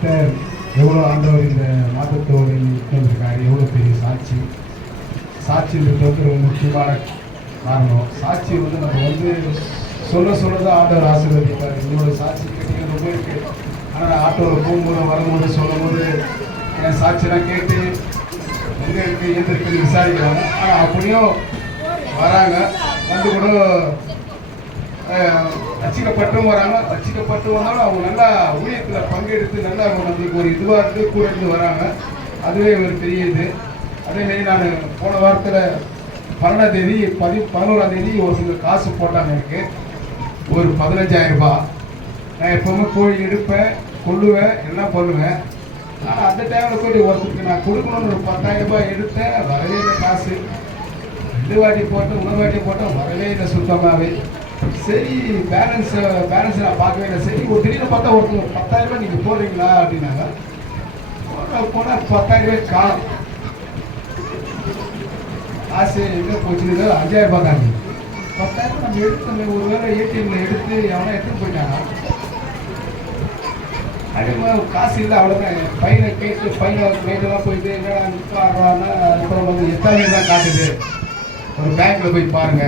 கர்த்தர் எவ்வளோ ஆண்டவர் இந்த மாதத்தோடு உட்கார்ந்துருக்காரு, எவ்வளோ பெரிய சாட்சி. சாட்சின்றது வந்து ஒரு முக்கியமான காரணம். சாட்சி வந்து நம்ம வந்து சொல்லதான் ஆண்டவர் ஆசீர்வதிப்பார். என்னோட சாட்சி கேட்டீங்க ரொம்ப இருக்கு. ஆனால் ஆட்டோவில் போகும்போது வரும்போது சொல்லும் போது என் சாட்சியெல்லாம் கேட்டு எங்கே இருக்குது எந்த இருக்குன்னு விசாரிக்கிறாங்க. ஆனால் அப்படியும் வராங்க, வந்து கூட ரசிக்கப்பட்டும் வராங்க. ரசிக்கப்பட்டு வந்தாலும் அவங்க நல்லா ஊழியத்தில் பங்கெடுத்து நல்லா நம்மளுக்கு ஒரு இதுவாக இருந்து கூட இருந்து வராங்க. அதுவே ஒரு பெரிய இது. அதேமாரி நான் போன வாரத்தில் 12ஆம் தேதி 11ஆம் தேதி ஒருத்தர் காசு போட்டாங்க எனக்கு, ஒரு 15,000 ரூபாய். நான் எப்போவுமே கோழி எடுப்பேன், கொள்ளுவேன், எல்லாம் பண்ணுவேன். ஆனால் அந்த டைமில் போய்ட்டு ஒருத்தருக்கு நான் கொடுக்கணும்னு ஒரு 10,000 ரூபாய் எடுத்தேன், வரவே இல்லை காசு. 2 வாட்டி போட்டேன், 3 வாட்டி போட்டேன், வரவே இல்லை சுத்தமாகவே. சரி பேலன்ஸ் நான் பார்க்கவே இல்லை. சரி ஒரு திடீர்னு பார்த்தா ஒருத்தர் 10,000 ரூபாய் நீங்கள் போடுறீங்களா அப்படின்னாங்க. போனால் 10,000 ரூபாய் காணும். காசு எங்கே போச்சுன்னு 5,000 ரூபாய் தாங்க. 10,000 ரூபாய் நம்ம எடுத்து ஒரு வேளை ஏடிஎம்ல எடுத்து எவனா எடுத்துட்டு போயிட்டாங்க. அதே மாதிரி காசு இல்லை, அவ்வளோதான். பையனை கேட்டு பையனை நைட்டெல்லாம் போயிட்டு என்னடா 30,000 ரூபான்னா அப்புறம் வந்து எத்தனை தான் காட்டுது, ஒரு பேங்க்கில் போய் பாருங்க.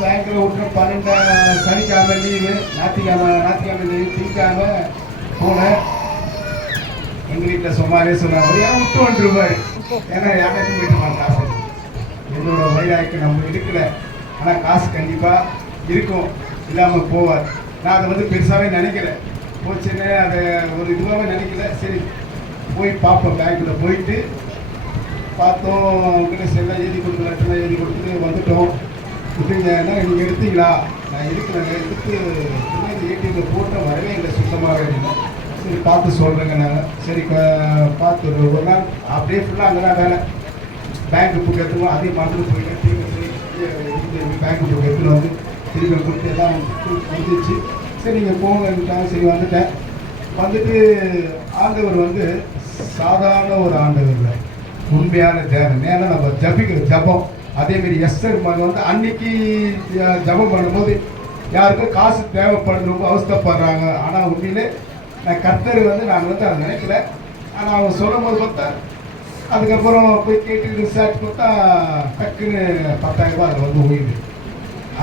பேங்க்கில் விட்டு 12 சனிக்கிழமை லீவு, ஞாயிற்றுக்கிழமை லீவு, திங்கக்கிழமை போனேன். எங்கள் வீட்டில் சும்மாவே சொன்னாங்க, ஒரு ஏன் விட்டு வந்துருவாரு. ஏன்னா யாரும் போயிட்டு காசு என்னோட வயதாய்க்கு நம்ம எடுக்கல. ஆனால் காசு கண்டிப்பாக இருக்கும், இல்லாமல் போவார். நான் அதை வந்து பெருசாகவே நினைக்கல, போச்சுன்னு அதை ஒரு இதுவாகவே நினைக்கல. சரி போய் பார்ப்போம். பேங்க்கில் போயிட்டு பார்த்தோம், அவங்ககிட்ட செல்லாம் எழுதி கொடுத்து லட்சம்லாம் எழுதி கொடுத்துட்டு வந்துட்டோம். விட்டுங்கன்னா நீங்கள் எடுத்தீங்களா? நான் எடுக்கிறேங்க, எடுத்து ஏடிஎம்மில் போட்டால் வரவே இல்லை சுத்தமாகவே இல்லை. சரி பார்த்து சொல்கிறேங்க. நான் சரி பார்த்து ஒரு நாள் அப்படியே ஃபுல்லாக அங்கே தான் வேலை. பேங்க்கு புக் எடுத்துவோம், அதே பார்த்துட்டு போயிட்டேன். திரும்பி பேங்க்கு புக் எடுத்துகிட்டு வந்து திரும்பி கொடுத்து எல்லாம் வந்துச்சு. சரி நீங்கள் போங்கன்ட்டாங்க. சரி வந்துட்டேன். வந்துட்டு ஆண்டவர் வந்து சாதாரண ஒரு ஆண்டவர் இல்லை, உண்மையான தேவன். ஏன்னா நம்ம ஜபிக்கிற ஜபம் அதேமாரி எஸ்டர் வந்து அன்னைக்கு ஜபம் பண்ணும்போது யாருக்கும் காசு தேவைப்படுறது, ரொம்ப அவஸ்தப்படுறாங்க. ஆனால் உண்மையிலே நான் கர்த்தர் வந்து நாங்கள் வந்து அதை நினைக்கல. ஆனால் அவங்க சொல்லும் போது பார்த்தா அதுக்கப்புறம் போய் கேட்டு ரிசர்ச் பார்த்தா டக்குன்னு 10,000 ரூபாய் அதில் வந்து உயிர்.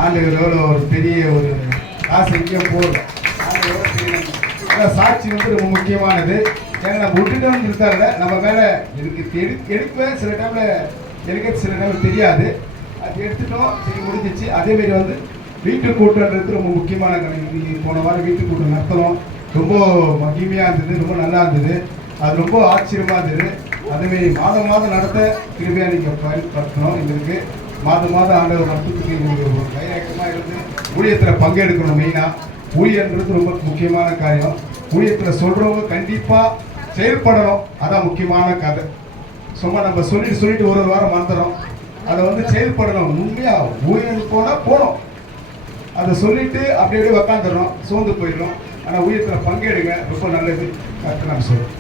ஆண்டவர் எவ்வளோ ஒரு பெரிய ஒரு காசு எங்கேயும் போகல. ஆண்டவர் பெரிய சாட்சி வந்து ரொம்ப முக்கியமானது. ஏன்னா நம்ம விட்டுட்டோம்னு இருந்தால நம்ம மேலே எடுப்பேன். சில டைமில் எனக்கு சில டைம் தெரியாது, அது எடுத்துட்டோம், சரி முடிஞ்சிச்சு. அதேமாரி வந்து வீட்டு கூட்டன்றது ரொம்ப முக்கியமான கணக்கு. போன வாரம் வீட்டு கூட்டம் நடத்தணும், ரொம்ப மகிமையாக இருந்தது, ரொம்ப நல்லா இருந்தது. அது ரொம்ப ஆச்சரியமாக இருந்தது. அதேமாரி மாதம் நடத்த திரும்பியாக நீங்கள் பயன்படுத்தணும். எங்களுக்கு மாதம் ஆண்டவர் நடத்துறதுக்கு எங்களுக்கு ஒரு கையகமாக இருந்து ஊழியத்தில் பங்கெடுக்கணும். மெயினாக ஊழியன்றது ரொம்ப முக்கியமான காரியம். ஊழியத்தில் சொல்கிறவங்க கண்டிப்பாக செயல்படணும், அதான் முக்கியமான கதை. சும்மா நம்ம சொல்லிட்டு ஒரு வாரம் மறந்துடும். அதை வந்து செயல்படணும். உண்மையாக ஊழியர் போனோம், அதை சொல்லிட்டு அப்படியே உக்காந்துடுறோம், சோர்ந்து போயிடும். ஆனால் ஊழியத்தில் பங்கெடுங்க, ரொம்ப நல்லது. கரெக்டாக நான் சொல்லுவேன்.